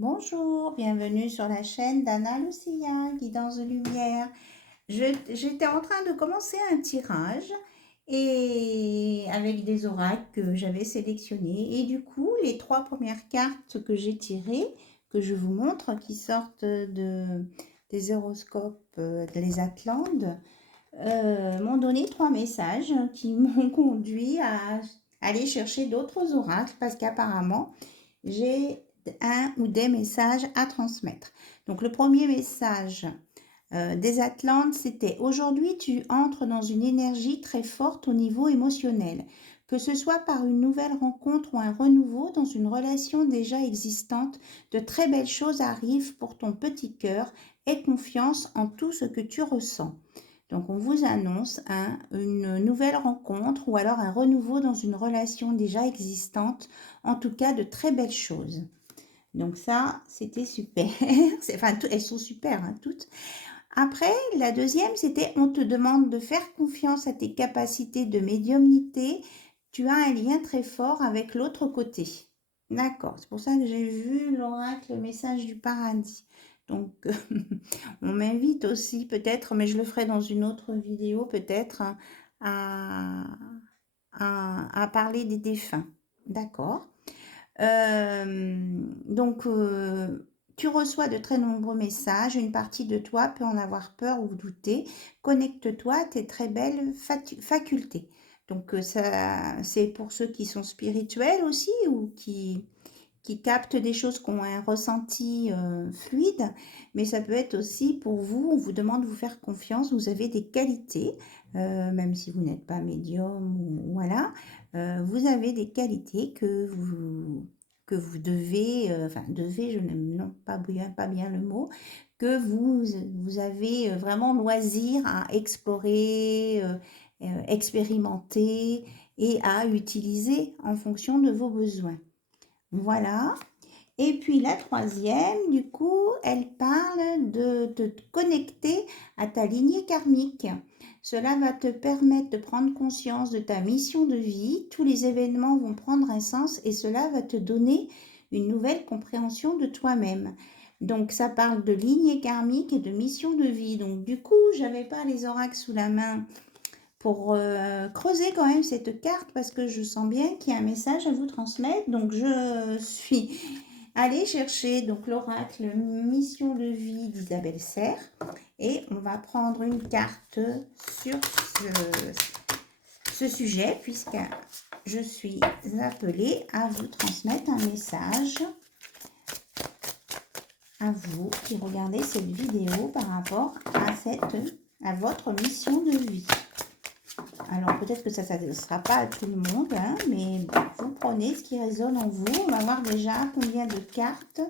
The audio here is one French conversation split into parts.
Bonjour, bienvenue sur la chaîne d'Anna Lucia, Guidance de Lumière. J'étais en train de commencer un tirage et avec des oracles que j'avais sélectionnés. Et du coup, les trois premières cartes que j'ai tirées, que je vous montre, qui sortent des horoscopes des Atlantes, m'ont donné trois messages qui m'ont conduit à aller chercher d'autres oracles parce qu'apparemment, j'ai un ou des messages à transmettre. Donc le premier message des Atlantes, c'était: aujourd'hui tu entres dans une énergie très forte au niveau émotionnel, que ce soit par une nouvelle rencontre ou un renouveau dans une relation déjà existante, de très belles choses arrivent pour ton petit cœur. Aie confiance en tout ce que tu ressens. Donc on vous annonce une nouvelle rencontre ou alors un renouveau dans une relation déjà existante, en tout cas de très belles choses. Donc ça, c'était super. Enfin, elles sont super, hein, toutes. Après, la deuxième, c'était: on te demande de faire confiance à tes capacités de médiumnité. Tu as un lien très fort avec l'autre côté. D'accord, c'est pour ça que j'ai vu l'oracle, le message du paradis. Donc, on m'invite aussi peut-être, mais je le ferai dans une autre vidéo peut-être, hein, à, à parler des défunts. D'accord. Donc, tu reçois de très nombreux messages. Une partie de toi peut en avoir peur ou douter. Connecte-toi à tes très belles facultés. Donc, ça, c'est pour ceux qui sont spirituels aussi ou qui captent des choses, qui ont un ressenti fluide, mais ça peut être aussi pour vous. On vous demande de vous faire confiance. Vous avez des qualités, même si vous n'êtes pas médium ou voilà, vous avez des qualités que vous devez, enfin devez, je n'aime non pas bien le mot, que vous avez vraiment loisir à explorer, expérimenter et à utiliser en fonction de vos besoins. Voilà. Et puis la troisième, du coup, elle parle de te connecter à ta lignée karmique. Cela va te permettre de prendre conscience de ta mission de vie. Tous les événements vont prendre un sens et cela va te donner une nouvelle compréhension de toi-même. Donc ça parle de lignée karmique et de mission de vie. Donc du coup, j'avais pas les oracles sous la main pour creuser quand même cette carte parce que je sens bien qu'il y a un message à vous transmettre. Donc je suis allée chercher donc l'oracle Mission de vie d'Isabelle Serre et on va prendre une carte sur ce sujet puisque je suis appelée à vous transmettre un message à vous qui regardez cette vidéo par rapport à votre mission de vie. Alors peut-être que ça ne sera pas à tout le monde, hein, mais vous prenez ce qui résonne en vous. On va voir déjà combien de cartes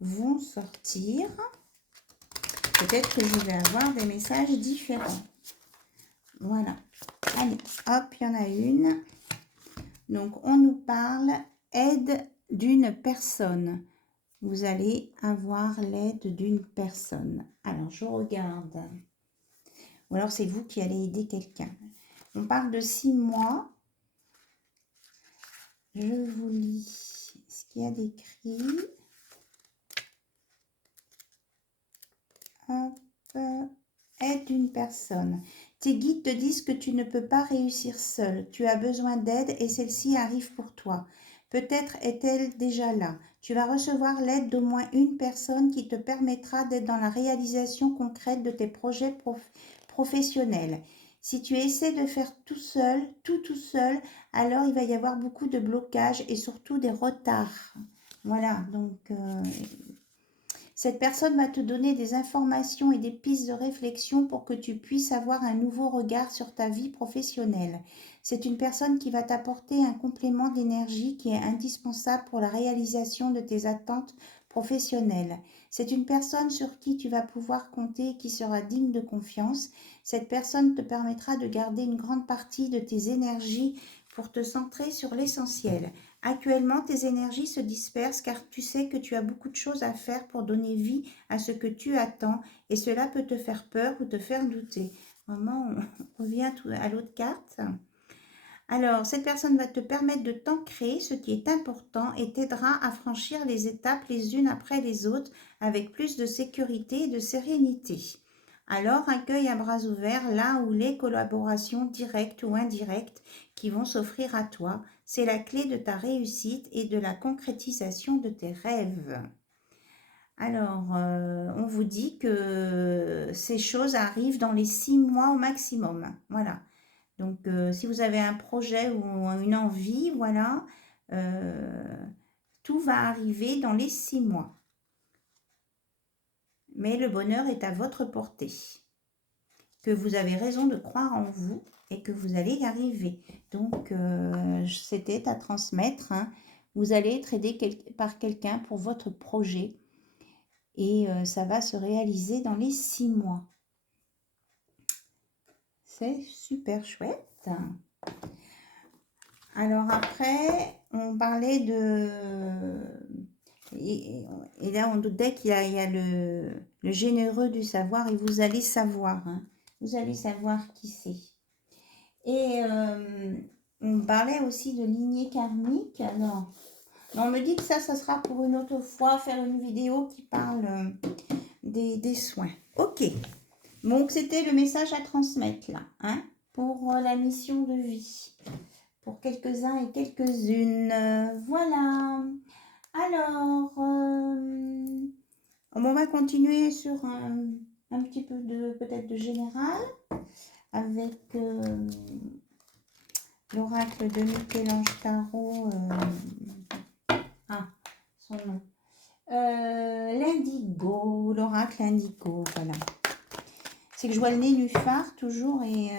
vont sortir. Peut-être que je vais avoir des messages différents. Voilà. Allez, hop, il y en a une. Donc on nous parle aide d'une personne. Vous allez avoir l'aide d'une personne. Alors je regarde. Ou alors c'est vous qui allez aider quelqu'un. On parle de 6 mois. Je vous lis ce qu'il y a d'écrit. Hop. Aide d'une personne. Tes guides te disent que tu ne peux pas réussir seul. Tu as besoin d'aide et celle-ci arrive pour toi. Peut-être est-elle déjà là. Tu vas recevoir l'aide d'au moins une personne qui te permettra d'être dans la réalisation concrète de tes projets professionnels. Si tu essaies de faire tout seul, tout seul, alors il va y avoir beaucoup de blocages et surtout des retards. Voilà, donc cette personne va te donner des informations et des pistes de réflexion pour que tu puisses avoir un nouveau regard sur ta vie professionnelle. C'est une personne qui va t'apporter un complément d'énergie qui est indispensable pour la réalisation de tes attentes professionnelles. C'est une personne sur qui tu vas pouvoir compter et qui sera digne de confiance. Cette personne te permettra de garder une grande partie de tes énergies pour te centrer sur l'essentiel. Actuellement, tes énergies se dispersent car tu sais que tu as beaucoup de choses à faire pour donner vie à ce que tu attends et cela peut te faire peur ou te faire douter. Vraiment, on revient à l'autre carte. Alors, cette personne va te permettre de t'ancrer, ce qui est important, et t'aidera à franchir les étapes les unes après les autres avec plus de sécurité et de sérénité. Alors, accueille à bras ouverts là où les collaborations directes ou indirectes qui vont s'offrir à toi. C'est la clé de ta réussite et de la concrétisation de tes rêves. Alors, on vous dit que ces choses arrivent dans les 6 mois au maximum. Voilà. Donc, si vous avez un projet ou une envie, voilà, tout va arriver dans les 6 mois. Mais le bonheur est à votre portée. Que vous avez raison de croire en vous et que vous allez y arriver. Donc, c'était à transmettre, hein. Vous allez être aidé par quelqu'un pour votre projet et ça va se réaliser dans les 6 mois. C'est super chouette. Alors après, on parlait de... Et là, on doutait qu'il y a le généreux du savoir et vous allez savoir. Hein. Vous allez savoir qui c'est. Et on parlait aussi de lignée karmique. Alors, on me dit que ça sera pour une autre fois, faire une vidéo qui parle des soins. Ok. Donc, c'était le message à transmettre là, hein, pour la mission de vie. Pour quelques-uns et quelques-unes. Voilà. Alors, on va continuer sur un petit peu de peut-être de général avec l'oracle de Michel-Ange Tarot. Son nom. L'indigo, l'oracle indigo, voilà. C'est que je vois le nénuphar toujours et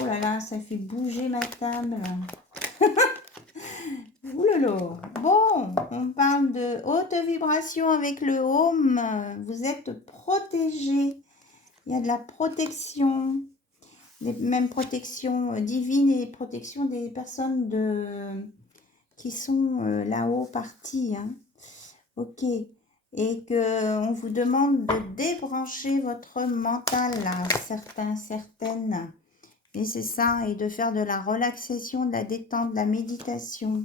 oh là là, ça fait bouger ma table. Oulala. Bon, on parle de haute vibration avec le home. Vous êtes protégé. Il y a de la protection, même protection divine et protection des personnes qui sont là-haut parties. Hein. Ok. Et qu'on vous demande de débrancher votre mental, là, certaines. Et c'est ça, et de faire de la relaxation, de la détente, de la méditation.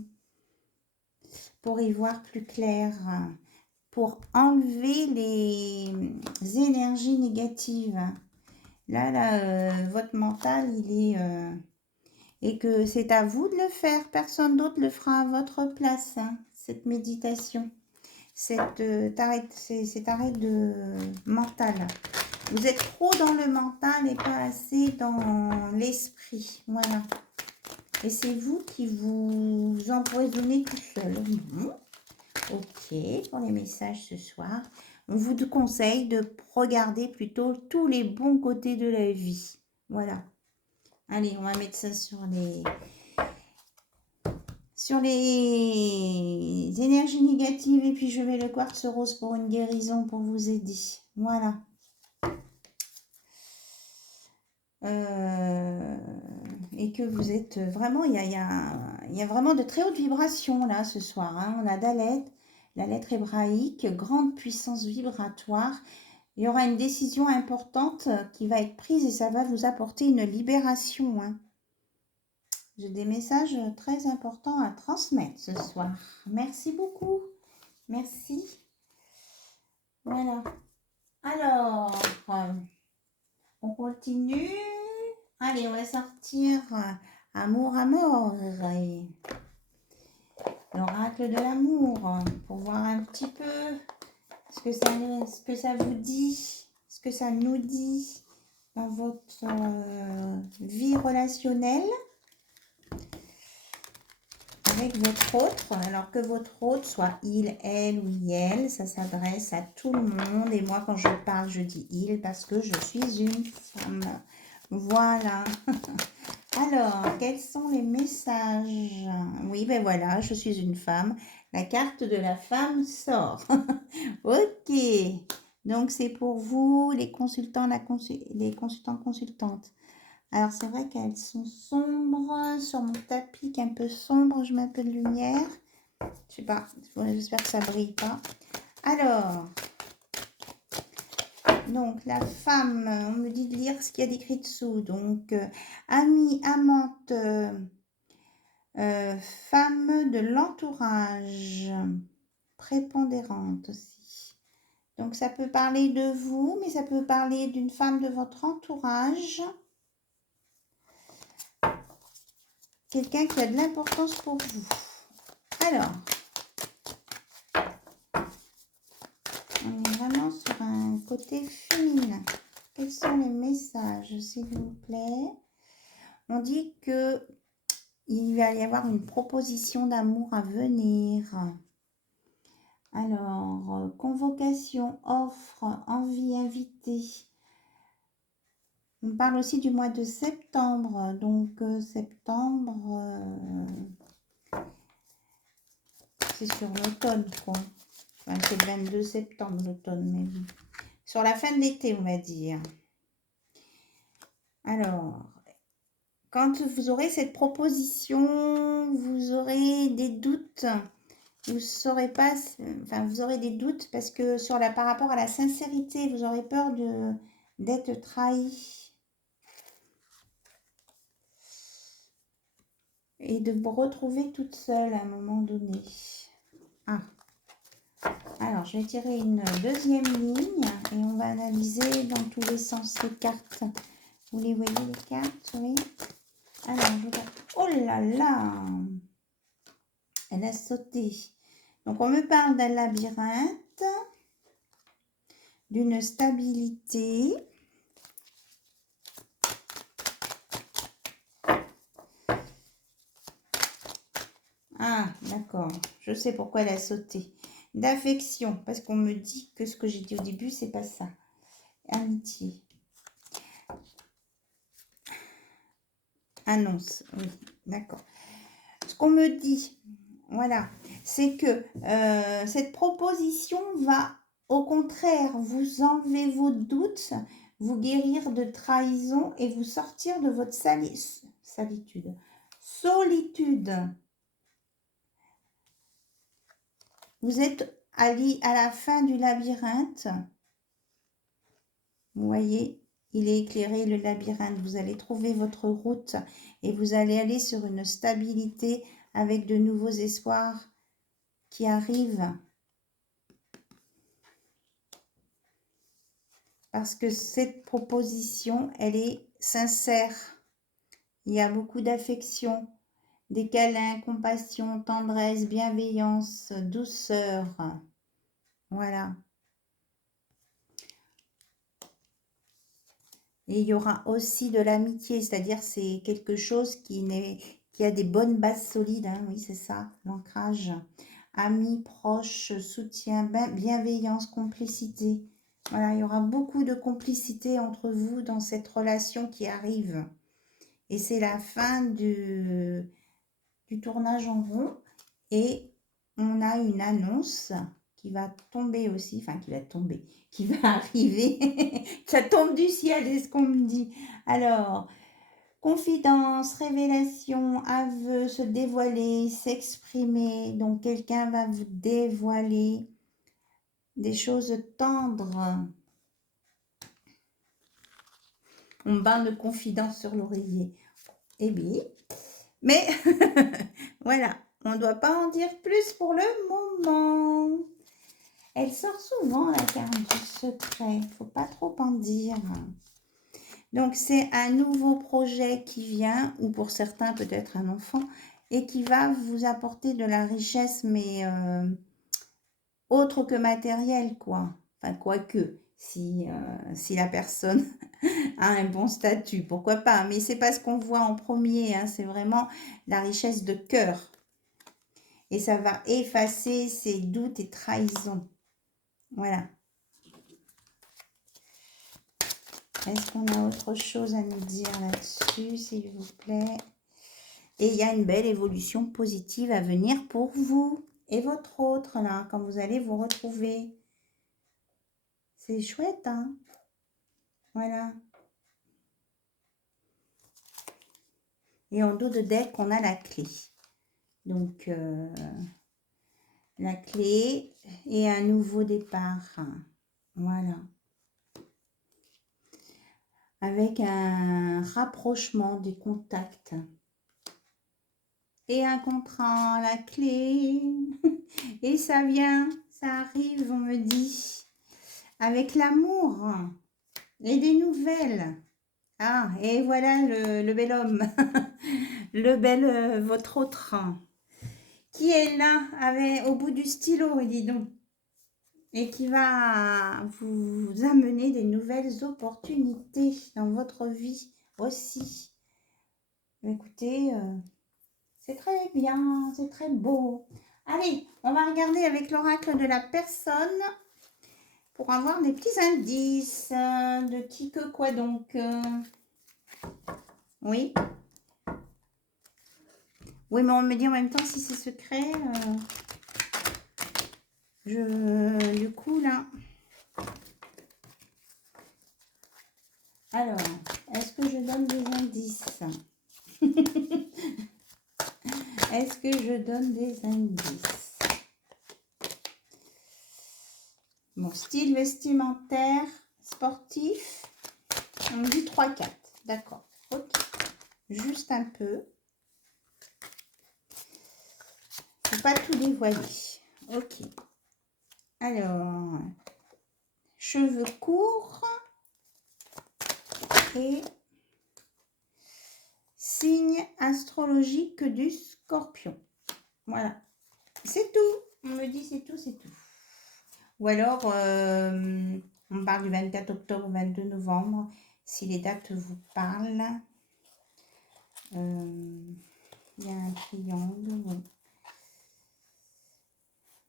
Pour y voir plus clair, pour enlever les énergies négatives. Là, votre mental, il est... et que c'est à vous de le faire, personne d'autre le fera à votre place, hein, cette méditation, cet arrêt de mental. Vous êtes trop dans le mental et pas assez dans l'esprit, voilà. Et c'est vous qui vous empoisonnez tout seul. Ok, pour les messages ce soir, on vous conseille de regarder plutôt tous les bons côtés de la vie. Voilà. Allez, on va mettre ça sur les énergies négatives et puis je mets le quartz rose pour une guérison pour vous aider. Voilà. Et que vous êtes vraiment, il y a vraiment de très hautes vibrations là ce soir. Hein. On a Dalet, la lettre hébraïque, grande puissance vibratoire. Il y aura une décision importante qui va être prise et ça va vous apporter une libération. Hein. J'ai des messages très importants à transmettre ce soir. Merci beaucoup. Merci. Voilà. Alors, on continue. Allez, on va sortir Amour à mort. L'oracle de l'amour. Pour voir un petit peu ce que ça vous dit, ce que ça nous dit dans votre vie relationnelle avec votre autre. Alors que votre autre soit il, elle ou elle, ça s'adresse à tout le monde. Et moi, quand je parle, je dis il parce que je suis une femme. Voilà. Alors, quels sont les messages? Oui, ben voilà, je suis une femme. La carte de la femme sort. Ok. Donc, c'est pour vous, les consultants, les consultants, consultantes. Alors, c'est vrai qu'elles sont sombres. Sur mon tapis qui est un peu sombre, je mets un peu de lumière. Je sais pas, j'espère que ça brille pas. Alors, Donc, la femme, on me dit de lire ce qu'il y a d'écrit dessous. Donc, amie, amante, femme de l'entourage, prépondérante aussi. Donc, ça peut parler de vous, mais ça peut parler d'une femme de votre entourage. Quelqu'un qui a de l'importance pour vous. Alors, on est vraiment sur un côté féminin. Quels sont les messages, s'il vous plaît? On dit que il va y avoir une proposition d'amour à venir. Alors, convocation, offre, envie, invité. On parle aussi du mois de septembre. Donc, septembre, c'est sur l'automne, quoi. Enfin, c'est le 22 septembre, l'automne, mais bon. Sur la fin de l'été, on va dire. Alors, quand vous aurez cette proposition, vous aurez des doutes. Vous saurez pas, enfin, vous aurez des doutes parce que par rapport à la sincérité, vous aurez peur d'être trahi et de vous retrouver toute seule à un moment donné. Ah. Alors, je vais tirer une deuxième ligne et on va analyser dans tous les sens les cartes. Vous les voyez, les cartes? Oui. Alors, je regarde. Oh là là! Elle a sauté. Donc, on me parle d'un labyrinthe, d'une stabilité. Ah, d'accord. Je sais pourquoi elle a sauté. D'affection, parce qu'on me dit que ce que j'ai dit au début, c'est pas ça. Amitié. Annonce, oui, d'accord. Ce qu'on me dit, voilà, c'est que cette proposition va, au contraire, vous enlever vos doutes, vous guérir de trahison et vous sortir de votre solitude. Vous êtes à la fin du labyrinthe. Vous voyez, il est éclairé le labyrinthe. Vous allez trouver votre route et vous allez aller sur une stabilité avec de nouveaux espoirs qui arrivent. Parce que cette proposition, elle est sincère. Il y a beaucoup d'affection, des câlins, compassion, tendresse, bienveillance, douceur. Voilà. Et il y aura aussi de l'amitié, c'est-à-dire c'est quelque chose qui a des bonnes bases solides, hein, oui c'est ça, l'ancrage. Amis, proches, soutien, bienveillance, complicité. Voilà, il y aura beaucoup de complicité entre vous dans cette relation qui arrive. Et c'est la fin du tournage en rond. Et on a une annonce qui va tomber aussi, enfin qui va tomber, qui va arriver. Ça tombe du ciel, c'est ce qu'on me dit. Alors, confidence, révélation, aveu, se dévoiler, s'exprimer. Donc, quelqu'un va vous dévoiler des choses tendres. On me parle de confidence sur l'oreiller. Eh bien, mais voilà, on ne doit pas en dire plus pour le moment. Elle sort souvent, la carte du secret. Il ne faut pas trop en dire. Donc, c'est un nouveau projet qui vient, ou pour certains, peut-être un enfant, et qui va vous apporter de la richesse, mais autre que matérielle, quoi. Enfin, quoique, si la personne a un bon statut, pourquoi pas. Mais c'est pas ce qu'on voit en premier, hein, c'est vraiment la richesse de cœur. Et ça va effacer ses doutes et trahisons. Voilà. Est-ce qu'on a autre chose à nous dire là-dessus, s'il vous plaît? Et il y a une belle évolution positive à venir pour vous et votre autre, là, quand vous allez vous retrouver. C'est chouette, hein? Voilà. Et en dos de deck, on a la clé. Donc, la clé et un nouveau départ. Voilà. avec un rapprochement des contacts et un contrat, la clé. Et ça vient, ça arrive, on me dit, avec l'amour et des nouvelles. Ah, et voilà le bel homme, le bel, votre autre, qui est là, au bout du stylo, dis donc, et qui va vous amener des nouvelles opportunités dans votre vie aussi. Écoutez, c'est très bien, c'est très beau. Allez, on va regarder avec l'oracle de la personne pour avoir des petits indices de qui que quoi donc. Oui. Oui, mais on me dit en même temps si c'est secret. Du coup, là. Alors, est-ce que je donne des indices? Est-ce que je donne des indices? Bon, style vestimentaire, sportif. On me dit 3-4. D'accord. Ok. Juste un peu. Faut pas tout dévoiler. Ok. Alors, cheveux courts et signe astrologique du Scorpion. Voilà. C'est tout. On me dit c'est tout, c'est tout. Ou alors, on parle du 24 octobre, 22 novembre, si les dates vous parlent. Il y a un triangle. Bon.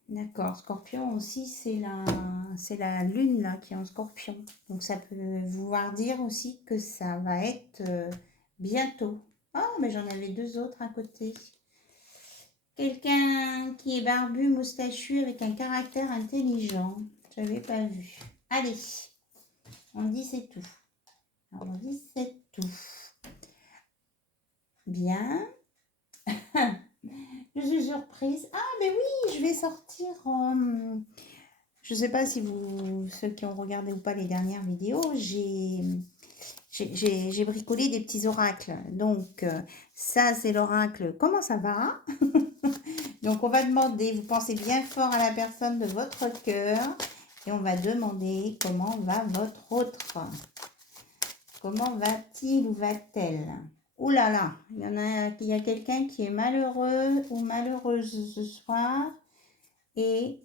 D'accord, Scorpion aussi, c'est la lune là qui est en Scorpion. Donc ça peut vouloir dire aussi que ça va être bientôt. Ah, mais j'en avais deux autres à côté. Quelqu'un qui est barbu, moustachu, avec un caractère intelligent. Je n'avais pas vu. Allez, on dit c'est tout. Alors, on dit c'est tout. Bien. Je suis surprise. Ah, mais oui, je vais sortir. Je ne sais pas si ceux qui ont regardé ou pas les dernières vidéos, j'ai bricolé des petits oracles. Donc, ça, c'est l'oracle. Comment ça va? Donc, on va demander, vous pensez bien fort à la personne de votre cœur. Et on va demander comment va votre autre. Comment va-t-il ou va-t-elle? Ouh là là, il y a quelqu'un qui est malheureux ou malheureuse ce soir. Et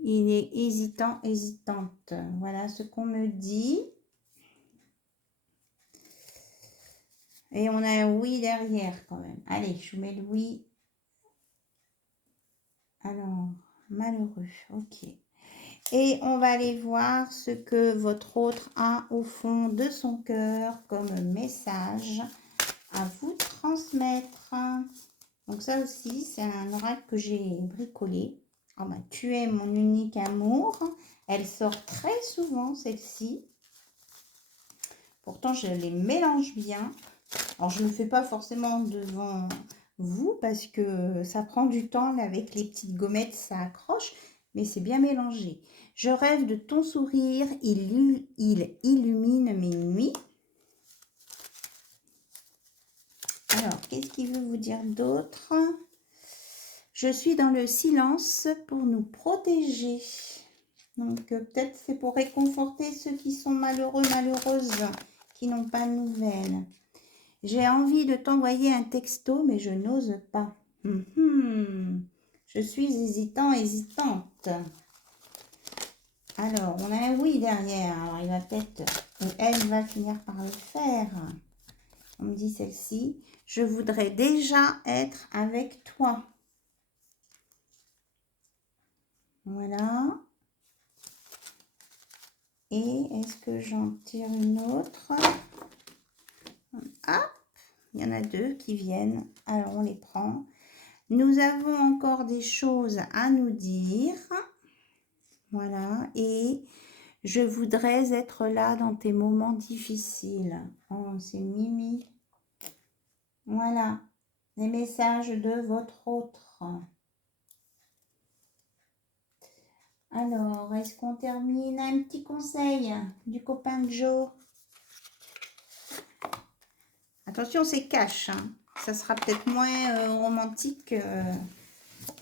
il est hésitant, hésitante. Voilà ce qu'on me dit. Et on a un oui derrière quand même. Allez, je vous mets le oui. Alors, malheureux, ok. Et on va aller voir ce que votre autre a au fond de son cœur comme message à vous transmettre. Donc ça aussi, c'est un oracle que j'ai bricolé. Oh ben, tu es mon unique amour. Elle sort très souvent, celle-ci. Pourtant, je les mélange bien. Alors, je ne le fais pas forcément devant vous parce que ça prend du temps. Là, avec les petites gommettes, ça accroche. Mais c'est bien mélangé. Je rêve de ton sourire. Il illumine mes nuits. Alors, qu'est-ce qu'il veut vous dire d'autre? Je suis dans le silence pour nous protéger. Donc, peut-être c'est pour réconforter ceux qui sont malheureux, malheureuses, qui n'ont pas de nouvelles. J'ai envie de t'envoyer un texto, mais je n'ose pas. Je suis hésitant, hésitante. Alors, on a un oui derrière. Alors, il va peut-être... Elle va finir par le faire. On me dit celle-ci. Je voudrais déjà être avec toi. Voilà. Et est-ce que j'en tire une autre? Ah, il y en a deux qui viennent. Alors, on les prend. Nous avons encore des choses à nous dire. Voilà. Et je voudrais être là dans tes moments difficiles. Oh, c'est Mimi. Voilà. Les messages de votre autre. Alors, est-ce qu'on termine un petit conseil du copain de Joe? Attention, c'est cash. Hein. Ça sera peut-être moins romantique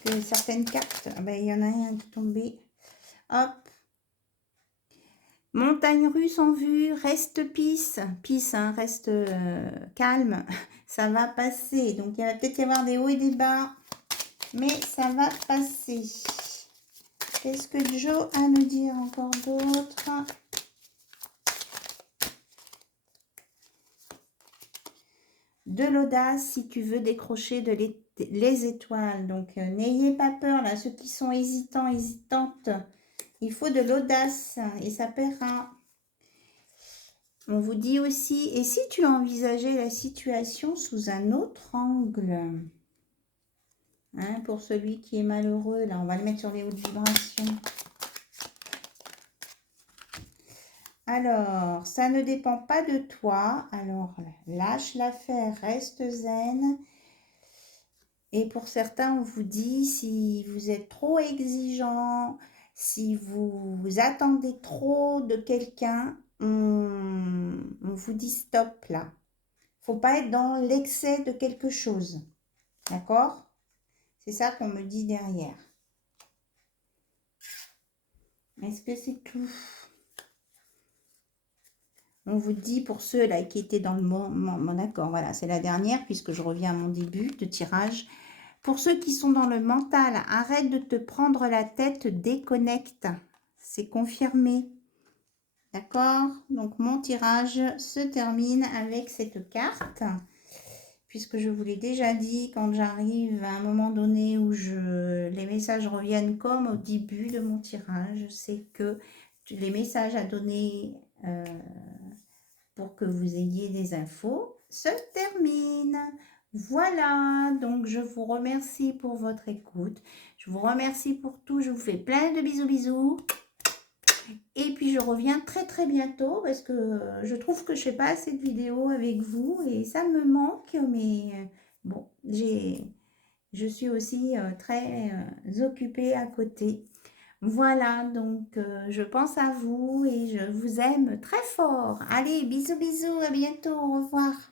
que certaines cartes. Ah ben, il y en a un qui est tombé. Hop. Montagne russe en vue, reste peace. Peace, hein, reste calme. Ça va passer. Donc, il va peut-être y avoir des hauts et des bas. Mais ça va passer. Qu'est-ce que Joe a à nous dire encore d'autre? De l'audace si tu veux décrocher les étoiles. Donc, n'ayez pas peur, là, ceux qui sont hésitants, hésitantes. Il faut de l'audace et ça paiera. On vous dit aussi, et si tu envisageais la situation sous un autre angle, hein, pour celui qui est malheureux, là, on va le mettre sur les hautes vibrations. Alors, ça ne dépend pas de toi. Alors, lâche l'affaire, reste zen. Et pour certains, on vous dit, si vous êtes trop exigeant, si vous attendez trop de quelqu'un, on vous dit stop là. Faut pas être dans l'excès de quelque chose. D'accord? C'est ça qu'on me dit derrière. Est-ce que c'est tout? On vous dit pour ceux là qui étaient dans le mon accord, voilà, c'est la dernière puisque je reviens à mon début de tirage. Pour ceux qui sont dans le mental, arrête de te prendre la tête, déconnecte. C'est confirmé. D'accord? Donc mon tirage se termine avec cette carte. Puisque je vous l'ai déjà dit, quand j'arrive à un moment donné où les messages reviennent comme au début de mon tirage, c'est que les messages à donner pour que vous ayez des infos se terminent. Voilà, donc je vous remercie pour votre écoute. Je vous remercie pour tout. Je vous fais plein de bisous, bisous. Et puis je reviens très très bientôt parce que je trouve que je ne fais pas assez de vidéos avec vous et ça me manque. Mais bon, je suis aussi très occupée à côté. Voilà, donc je pense à vous et je vous aime très fort. Allez, bisous, bisous, à bientôt, au revoir.